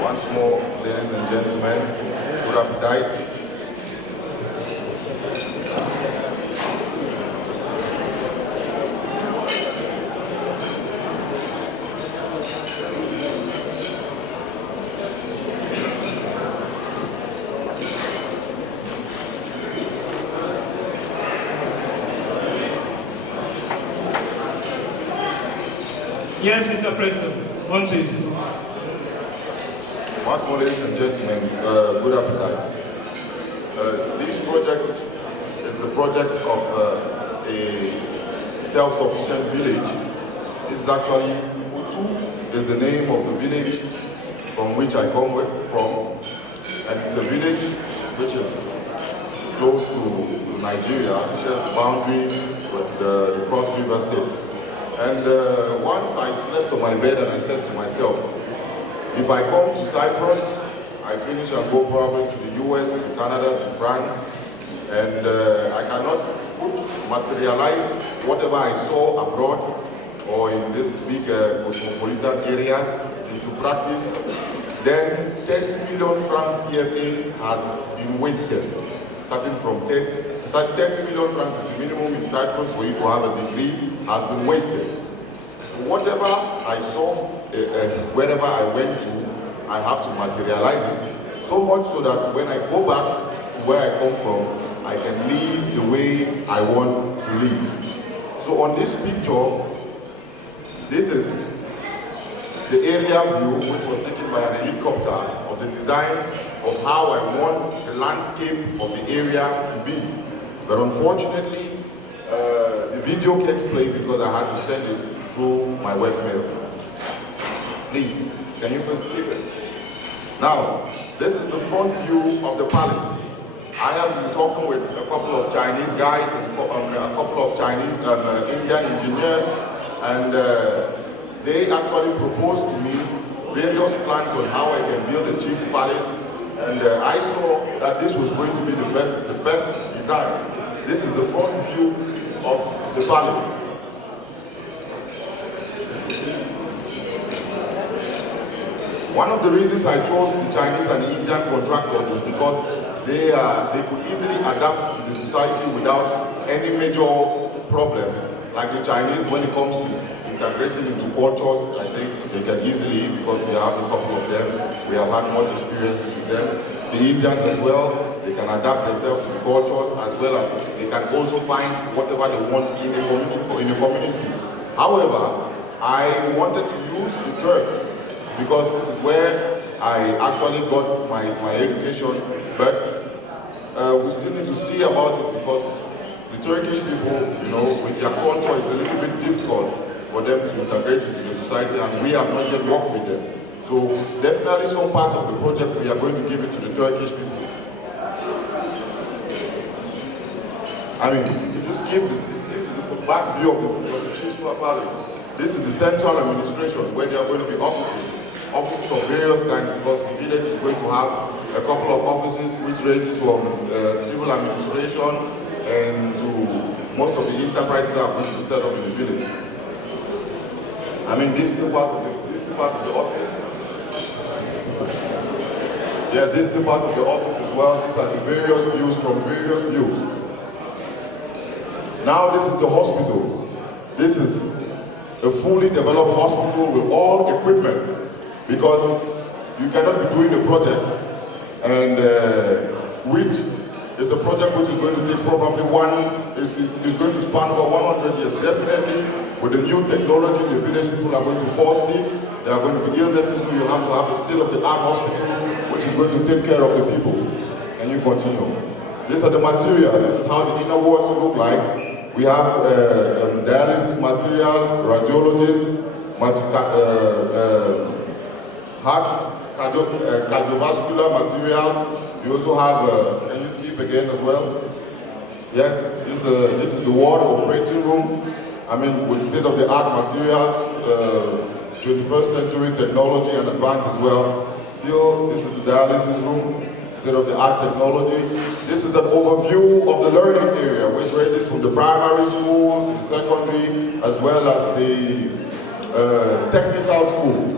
Once more, ladies and gentlemen, good appetite. Yes, Mr. President. On to you. Once more, ladies and gentlemen, good appetite. This project is a project of a self-sufficient village. This is actually Hutu, is the name of the village from which I come from, and it's a village which is close to Nigeria. It shares the boundary with the Cross River State. And once I slept on my bed and I said to myself, if I come to Cyprus, I finish and go probably to the US, to Canada, to France, and I cannot materialize whatever I saw abroad or in these big cosmopolitan areas into practice, then 30 million francs CFA has been wasted. Starting from 30 million francs is the minimum in Cyprus for you to have a degree, has been wasted. So whatever I saw, wherever I went to, I have to materialize it. So much so that when I go back to where I come from, I can live the way I want to live. So on this picture, this is the area view which was taken by an helicopter of the design of how I want the landscape of the area to be. But unfortunately, the video can't play because I had to send it through my webmail. Please, can you please keep it? Now, this is the front view of the palace. I have been talking with a couple of Chinese guys and a couple of Chinese Indian engineers, and they actually proposed to me various plans on how I can build a chief palace. And I saw that this was going to be the best design. This is the front view of the palace. One of the reasons I chose the Chinese and the Indian contractors was because they could easily adapt to the society without any major problem. Like the Chinese, when it comes to integrating into cultures, I think they can easily, because we have a couple of them, we have had much experiences with them. The Indians as well, they can adapt themselves to the cultures, as well as they can also find whatever they want in the community. However, I wanted to use the Turks because this is where I actually got my education, but we still need to see about it because the Turkish people, you know, with their culture, is a little bit difficult for them to integrate into the society, and we have not yet worked with them. So definitely some parts of the project we are going to give it to the Turkish people. I mean, you just give this is the back view of the Chief's Palace. This is the central administration where there are going to be offices of various kinds, because the village is going to have a couple of offices which ranges from civil administration and to most of the enterprises that are going to be set up in the village. I mean, this is the part of the office. Yeah, this is the part of the office as well. These are the various views from various views. Now this is the hospital. This is a fully developed hospital with all equipment, because you cannot be doing the project, and which is a project which is going to take probably is going to span over 100 years. Definitely, with the new technology, the village people are going to fall sick. There are going to be illnesses, so you have to have a state-of-the-art hospital which is going to take care of the people. And you continue. These are the materials. This is how the inner wards look like. We have dialysis materials, radiologists, cardiovascular materials. We also have, can you skip again as well? Yes, this is the ward operating room. I mean, with state-of-the-art materials, 21st century technology and advanced as well. Still, this is the dialysis room, state-of-the-art technology. This is an overview of the learning area, which ranges from the primary schools, the secondary, as well as the technical school.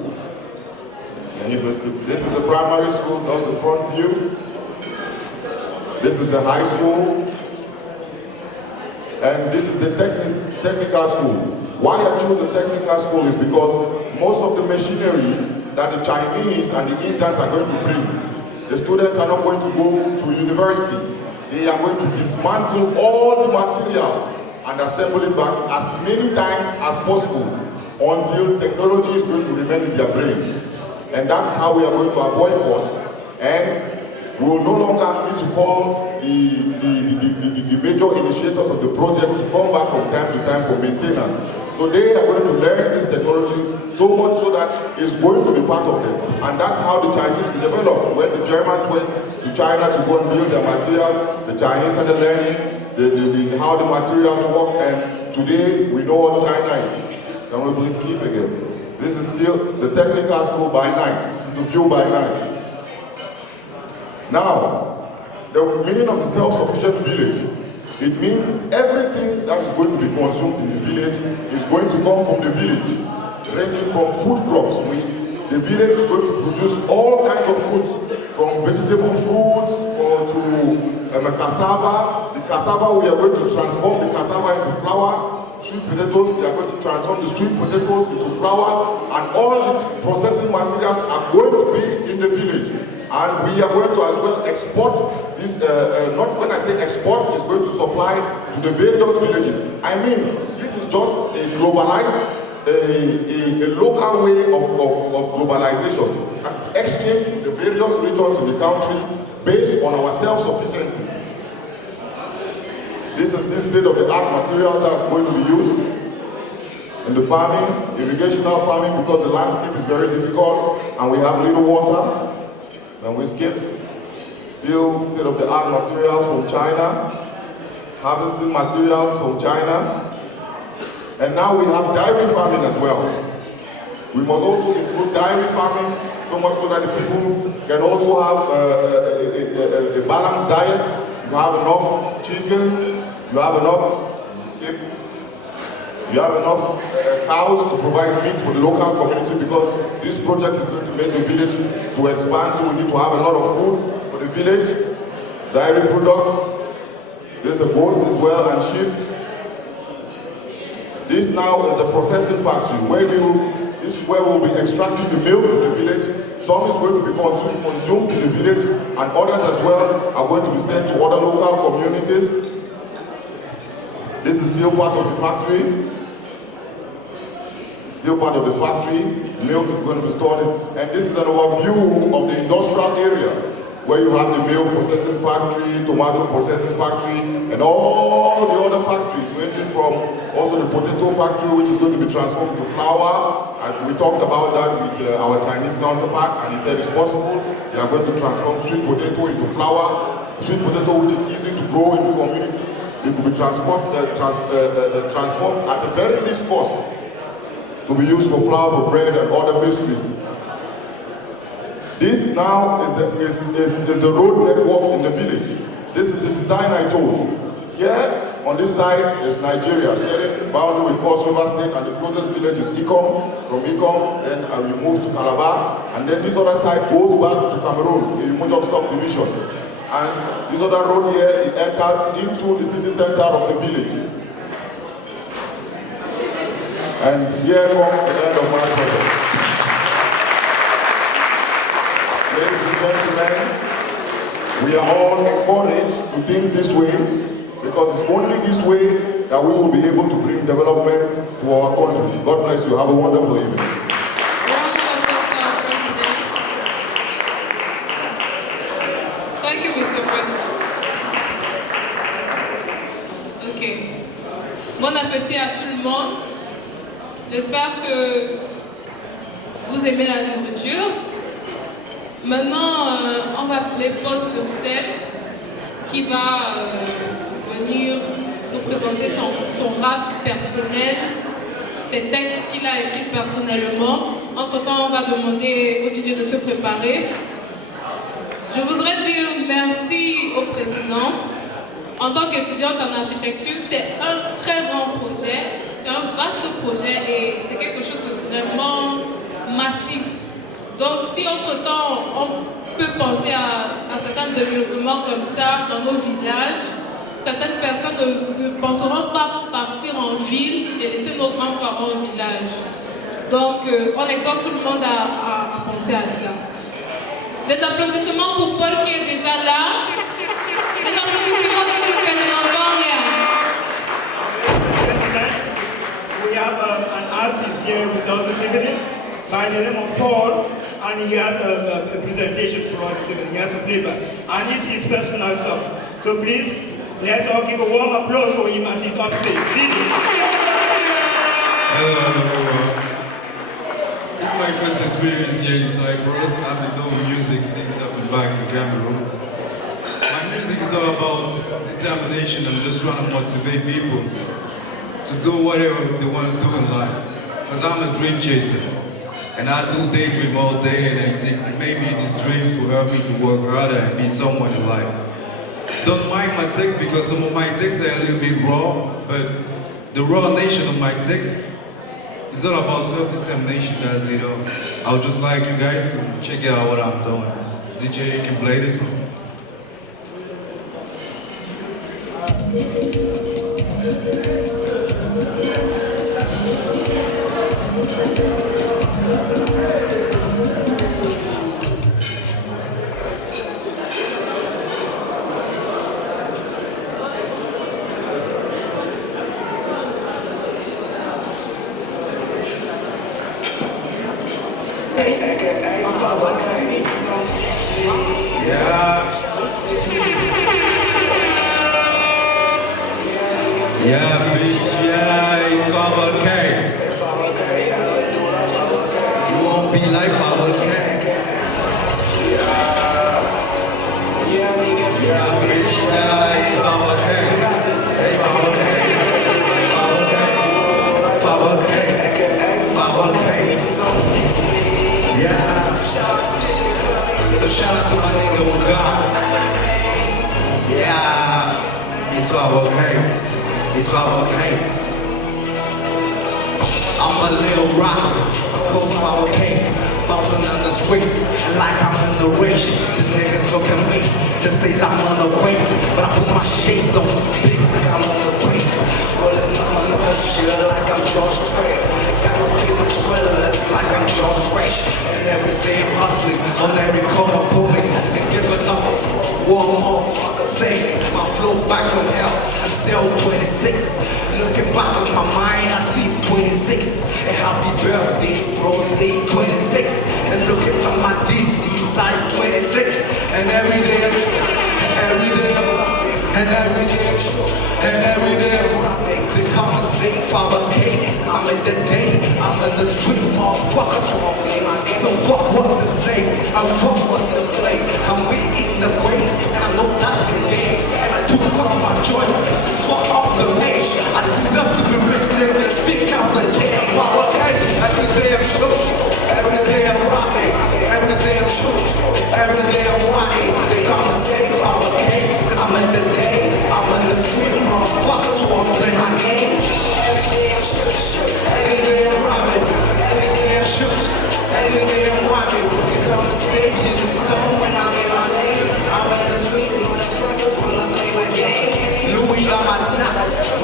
This is the primary school, that's the front view. This is the high school. And this is the technical school. Why I chose the technical school is because most of the machinery that the Chinese and the Indians are going to bring, the students are not going to go to university. They are going to dismantle all the materials and assemble it back as many times as possible until technology is going to remain in their brain. And that's how we are going to avoid costs, and we will no longer need to call the major initiators of the project to come back from time to time for maintenance. So they are going to learn this technology so much so that it's going to be part of them. And that's how the Chinese developed. When the Germans went to China to go and build their materials, the Chinese started learning how the materials work, and today we know what China is. Can we please sleep again? This is still the technical school by night. This is the view by night. Now, the meaning of the self-sufficient village, it means everything that is going to be consumed in the village is going to come from the village, ranging from food crops. The village is going to produce all kinds of foods, from vegetable fruits to cassava. The cassava, we are going to transform the cassava into flour. Sweet potatoes, we are going to transform the sweet potatoes into flour, and all the processing materials are going to be in the village. And we are going to as well export this, not when I say export, it's going to supply to the various villages. I mean, this is just a globalized, a local way of globalization. That's exchange in the various regions in the country based on our self-sufficiency. This is the state-of-the-art materials that are going to be used in the farming, irrigational farming, because the landscape is very difficult and we have little water. And we skip. Still state-of-the-art materials from China, harvesting materials from China. And now we have dairy farming as well. We must also include dairy farming so much so that the people can also have a balanced diet. You have enough chicken, you have enough, you have enough cows to provide meat for the local community, because this project is going to make the village to expand, so we need to have a lot of food for the village, dairy products. There's a goats as well and sheep. This now is the processing factory, this is where we'll be extracting the milk for the village. Some is going to be consumed in the village, and others as well are going to be sent to other local communities. This is still part of the factory. Still part of the factory. Milk is going to be stored in. And this is an overview of the industrial area, where you have the milk processing factory, tomato processing factory, and all the other factories, ranging from also the potato factory, which is going to be transformed to flour. And we talked about that with our Chinese counterpart, and he said it's possible. They are going to transform sweet potato into flour. Sweet potato, which is easy to grow in the community, it could be transformed at a very least cost to be used for flour, for bread, and other pastries. This now is the road network in the village. This is the design I chose. Here, on this side, is Nigeria, sharing boundary with Cross River State, and the closest village is Ikom. From Ikom, then we move to Calabar, and then this other side goes back to Cameroon, the Umujab subdivision. And this other road here, it enters into the city center of the village. And here comes the end of my project. Ladies and gentlemen, we are all encouraged to think this way, because it's only this way that we will be able to bring development to our country. God bless you. Have a wonderful evening. Thank you, Mr. President. Ok. Bon appétit à tout le monde. J'espère que vous aimez la nourriture. Maintenant, on va appeler Paul sur scène, qui va venir nous présenter son rap personnel, ses textes qu'il a écrits personnellement. Entre-temps, on va demander au DJ de se préparer. Je voudrais dire merci au président. En tant qu'étudiante en architecture, c'est un très grand projet, c'est un vaste projet et c'est quelque chose de vraiment massif. Donc si entre-temps on peut penser à certains développements comme ça dans nos villages, certaines personnes ne penseront pas partir en ville et laisser nos grands-parents au village. Donc on exhorte tout le monde à penser à ça. Des applaudissements pour Paul qui est déjà là. Des applaudissements s'il vous plaît, je n'entends rien. We have an artist here with us this evening by the name of Paul, and he has a presentation for us this evening. He has a playback, and it's his personal song. So please, let's all give a warm applause for him as he's on stage. This is my first experience here in Cyprus. I've been doing music since I've been back in Cameroon. My music is all about determination. I'm just trying to motivate people to do whatever they want to do in life. Because I'm a dream chaser. And I do daydream all day, and I think maybe these dreams will help me to work harder and be someone in life. Don't mind my text because some of my texts are a little bit raw, but the raw nation of my text is all about self-determination. That's it. I would just like you guys to check out what I'm doing. DJ, you can play this song. Yeah, bitch, yeah, it's 5K. You won't be like 5K. Yeah, bitch, yeah, it's 5K. Hey, 5K. 5K. Yeah. So shout out to my nigga God. Yeah, it's 5K. It's 5K. I'm a little rocker, cold 5K. Bouncing on the streets, like I'm in the race. These niggas look at me, they say I'm on the way. But I put my shades on, big like I'm on the way. Rolling on my nose, shit like I'm George Strait. Got my favorite trailers like I'm George Fresh. And every day I'm hustling, on every corner booming. And giving up, one motherfucker saying. My flow back from hell, I'm still 26. Looking back at my mind, I see 26. And happy birthday, bro, stay 26. And looking at my DC, size 26. And every day I'm and every day I'm rapping. They come and say 5K. I'm in the day, I'm in the street, motherfuckers won't play my game. So fuck what they say, I fuck what they play. I'm in the grave, and I know that's the game. And I do all my joints, this is fuck off the rage. I deserve to be rich, nigga, speak out the game. 5K, every day I'm true, every day I'm rapping, every day I'm true, every day I'm rocking. They come and say 5K, cause I'm in the day, I'm in the street, motherfuckers won't play my game. Every day I'm true, every day I'm rapping, every day I'm true, every day I'm rocking. They come and say Jesus stone when I'm in my name. I'm in the street, motherfuckers wanna play my game. Louis on my snap,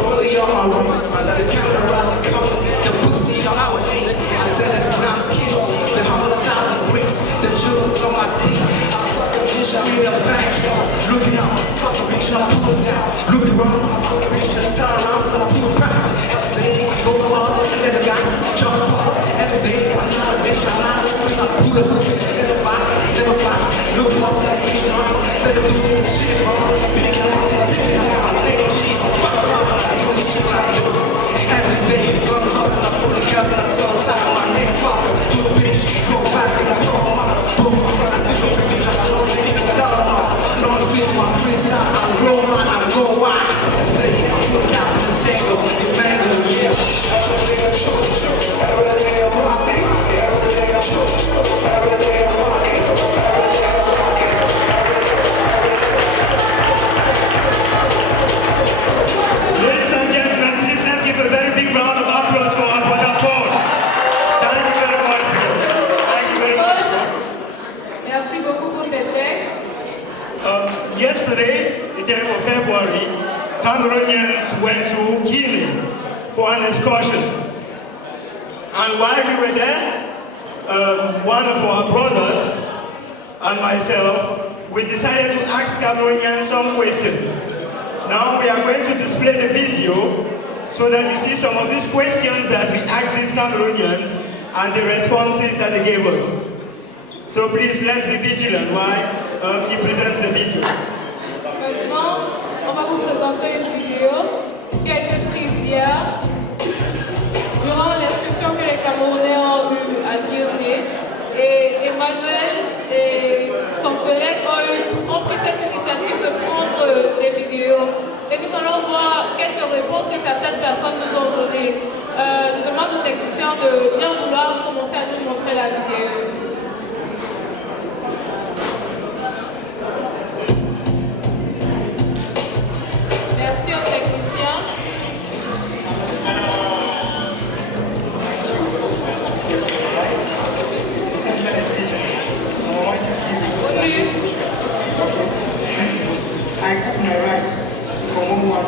Rollie on my rumors. The cameras are coming, the pussy on our way. I tell the grams kilo, the 100,000 bricks, the jewels on my teeth. I'm fucking bitch, I'm in the backyard. Looking out, fucking bitch, I'm pulling down. Look around, I'm fucking bitch, and turn around, and I'm pulling back. Every day, go up, never got, jump up. Every day, I'm not a bitch, I'm not a street. I'm pulling up, bitch, never buy, never buy. Look up, let's keep it on. Let them do the shit, bro. Speaking up, continuing on. My name is Jesus, fuck around, I'm doing this shit like you. Every day, run the hustle, I'm pulling up, and I tell time. My name, fucker, do the bitch, go back, and I throw them out. Boom, fuck, I do the bitch, I don't speak, I tell them out. Long speech, my freestyle, I'm grow line, I'm go wide. Every day, I'm pulling out the tango, it's mango, yeah. Every day, I'm true, every day, I'm rocking. Every day, I'm true, every day, I'm rocking. Every day, I'm rocking. Guinea for an excursion. And while we were there, one of our brothers and myself, we decided to ask Cameroonians some questions. Now we are going to display the video so that you see some of these questions that we asked these Cameroonians and the responses that they gave us. So please, let's be vigilant while he presents the video. Maintenant, on va vous présenter une vidéo qui a été prise hier durant l'excursion que les Camerounais ont eue à Guinée. Et Emmanuel et son collègue ont pris cette initiative de prendre des vidéos. Et nous allons voir quelques réponses que certaines personnes nous ont données. Je demande aux techniciens de bien vouloir commencer à nous montrer la vidéo. Merci aux techniciens. I accept my right for one more.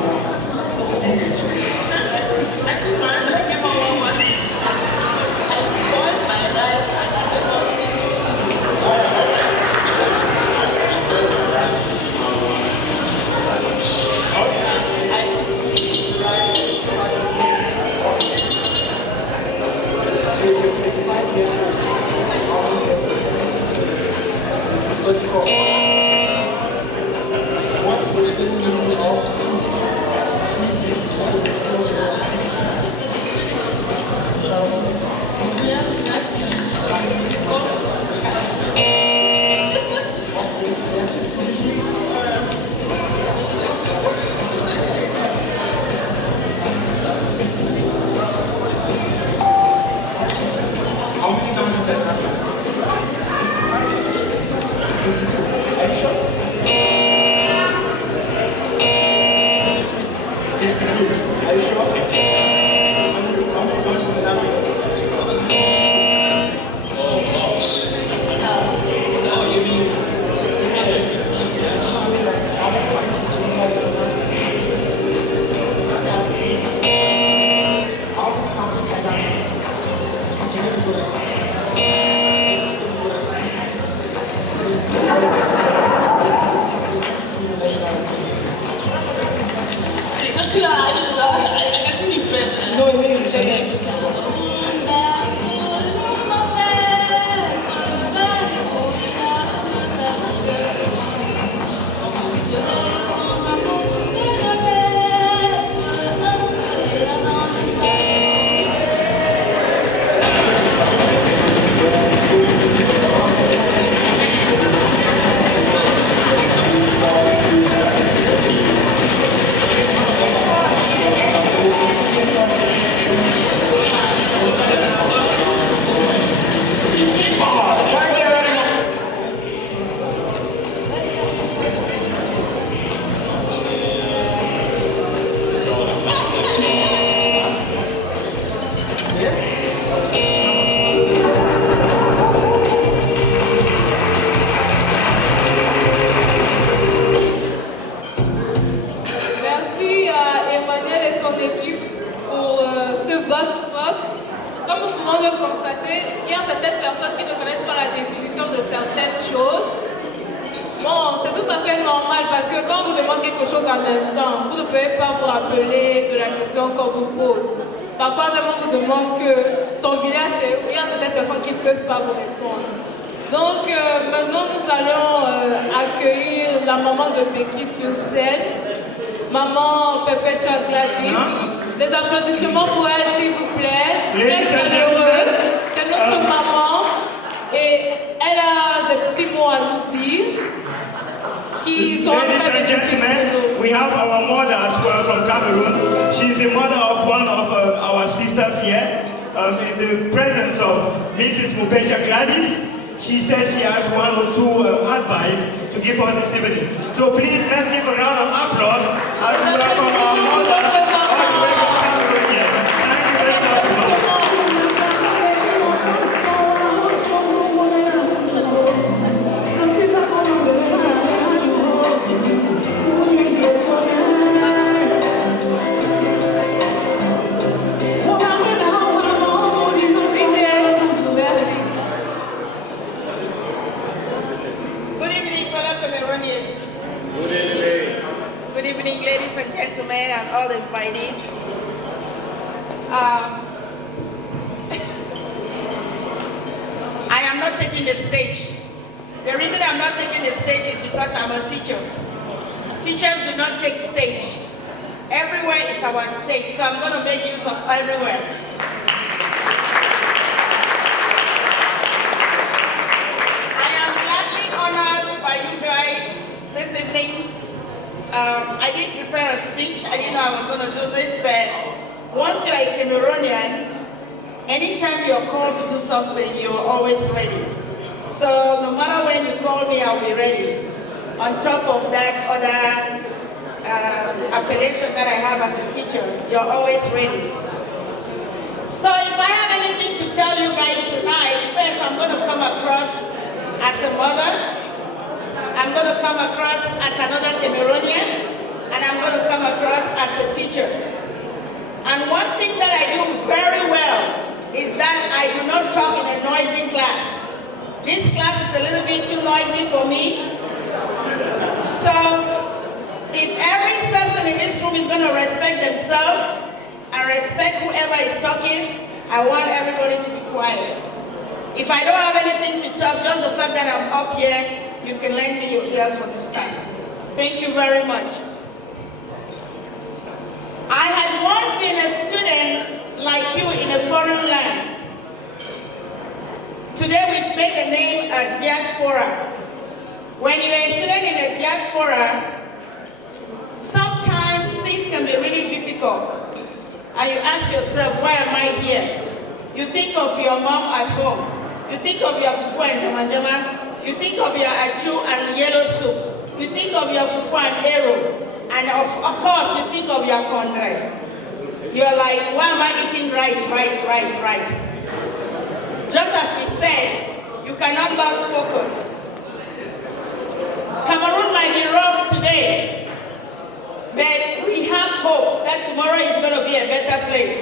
Maman Perpetua Gladys. Des applaudissements pour elle, s'il vous plaît. Très chaleureux. C'est notre maman. Et elle a des petits mots à nous dire. Qui sont Ladies and gentlemen, we have our mother as well from Cameroon. She is the mother of one of our sisters here. In the presence of Mrs. Perpetua Gladys. She said she has one or two advice to give us this evening. So please, let's give a round of applause as we welcome our mother all the way from Cameroon here. Thank you very much, ma'am. I am not taking the stage. The reason I'm not taking the stage is because I'm a teacher. Teachers do not take stage. Everywhere is our stage, so I'm going to make use of everywhere. I am gladly honored by you guys this evening. I didn't prepare a speech. I didn't know I was going to do this, but once you're a Cameroonian, anytime you're called to do something, you're always ready. So no matter when you call me, I'll be ready. On top of that other appellation that I have as a teacher, you're always ready. So if I have anything to tell you guys tonight, first I'm going to come across as a mother, I'm going to come across as another Cameroonian, and I'm going to come across as a teacher. And one thing that I do very well is that I do not talk in a noisy class. This class is a little bit too noisy for me. So if every person in this room is going to respect themselves and respect whoever is talking, I want everybody to be quiet. If I don't have anything to talk, just the fact that I'm up here, you can lend me your ears for this time. Thank you very much. I had once been a student like you in a foreign land. Today we've made the name a diaspora. When you're a student in a diaspora, sometimes things can be really difficult. And you ask yourself, why am I here? You think of your mom at home. You think of your fufu and jama. You think of your achu and yellow soup. You think of your fufu and arrow. And of course, you think of your condre. You're like, why am I eating rice? Just as we said, you cannot lose focus. Cameroon might be rough today, but we have hope that tomorrow is going to be a better place.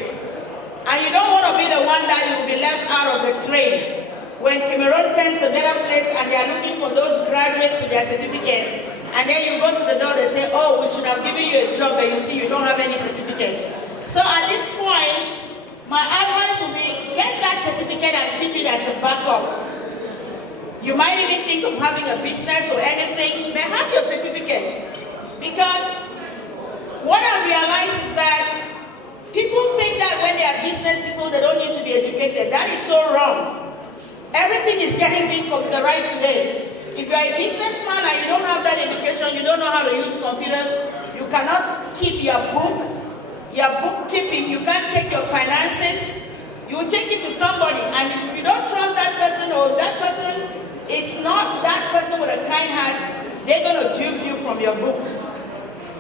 And you don't want to be the one that will be left out of the train. When Cameroon turns a better place and they are looking for those graduates with their certificate, and then you go to the door, they say, oh, we should have given you a job, but you see you don't have any certificate. So at this point, my advice would be, get that certificate and keep it as a backup. You might even think of having a business or anything, but have your certificate. Because what I realize is that people think that when they are business people, they don't need to be educated. That is so wrong. Everything is getting being computerized today. If you're a businessman and you don't have that education, you don't know how to use computers, you cannot keep your bookkeeping, you can't take your finances, you will take it to somebody, and if you don't trust that person or that person is not that person with a kind heart, they're going to dupe you from your books.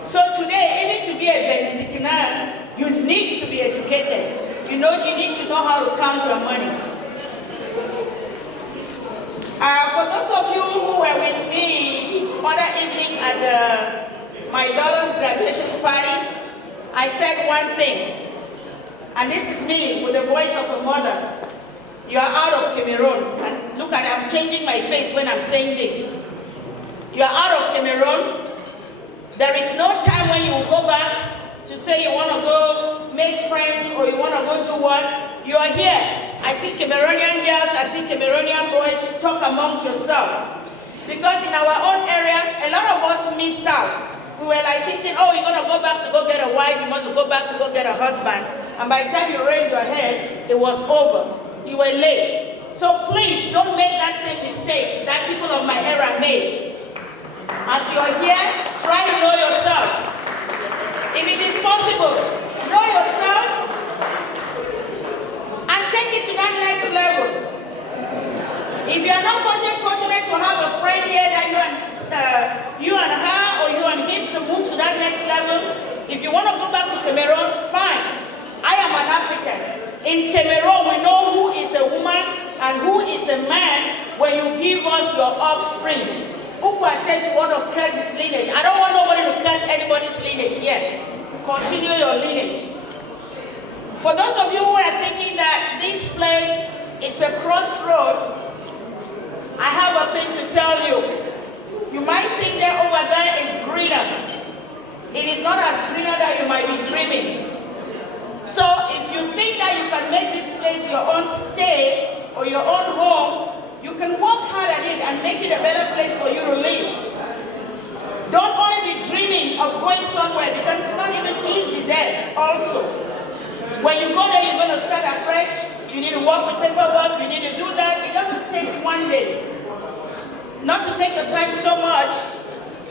So today, even to be a Bensikna, you need to be educated. You need to know how to count your money. For those of you who were with me other evening at my daughter's graduation party, I said one thing, and this is me with the voice of a mother. You are out of Cameroon, and look at it, I'm changing my face when I'm saying this. You are out of Cameroon. There is no time when you will go back to say you want to go make friends or you want to go do what. You are here. I see Cameroonian girls, I see Cameroonian boys, talk amongst yourself. Because in our own area, a lot of us missed out. We were like thinking, oh, you're going to go back to go get a wife, you want to go back to go get a husband. And by the time you raised your head, it was over. You were late. So please, don't make that same mistake that people of my era made. As you are here, try to know yourself. If it is possible, know yourself and take it to that next level. If you are not fortunate to have a friend here that you and her or you and him to move to that next level, if you want to go back to Cameroon, fine. I am an African. In Cameroon, we know who is a woman and who is a man when you give us your offspring. Ukwa says word of curse is lineage. I don't want nobody to cut anybody's lineage here. Continue your lineage. For those of you who are thinking that this place is a crossroad, I have a thing to tell you. You might think that over there is greener. It is not as greener that you might be dreaming. So if you think that you can make this place your own stay or your own home, you can work hard at it and make it a better place for you to live. Don't only be dreaming of going somewhere because it's not even easy there also. When you go there, you're going to start afresh. You need to work with paperwork. You need to do that. It doesn't take one day. Not to take your time so much,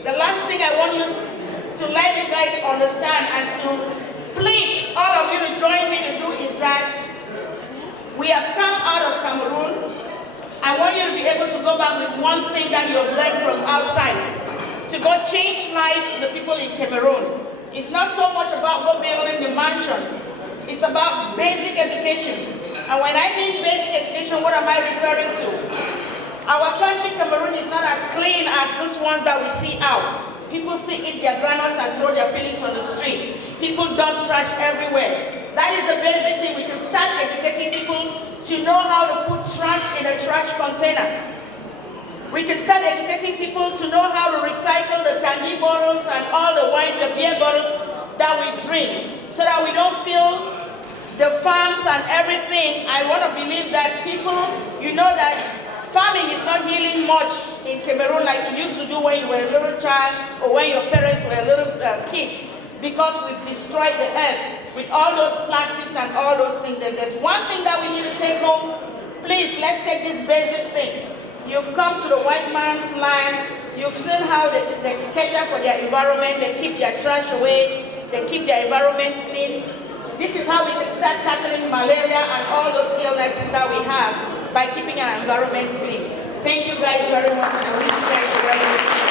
the last thing I want you to let you guys understand and to plead all of you to join me to do is that we have come out of Cameroon. I want you to be able to go back with one thing that you have learned from outside. To go change life for the people in Cameroon. It's not so much about go building the mansions. It's about basic education. And when I mean basic education, what am I referring to? Our country, Cameroon, is not as clean as these ones that we see out. People still eat their granules and throw their peelings on the street. People dump trash everywhere. That is the basic thing. We can start educating people to know how to put trash in a trash container. We can start educating people to know how to recycle the tangy bottles and all the wine, the beer bottles that we drink, so that we don't fill the farms and everything. I want to believe that people, you know that farming is not healing much in Cameroon like it used to do when you were a little child or when your parents were little kids, because we've destroyed the earth with all those plastics and all those things. And there's one thing that we need to take home. Please, let's take this basic thing. You've come to the white man's land. You've seen how they cater for their environment. They keep their trash away. They keep their environment clean. This is how we can start tackling malaria and all those illnesses that we have by keeping our environment clean. Thank you guys very much for listening to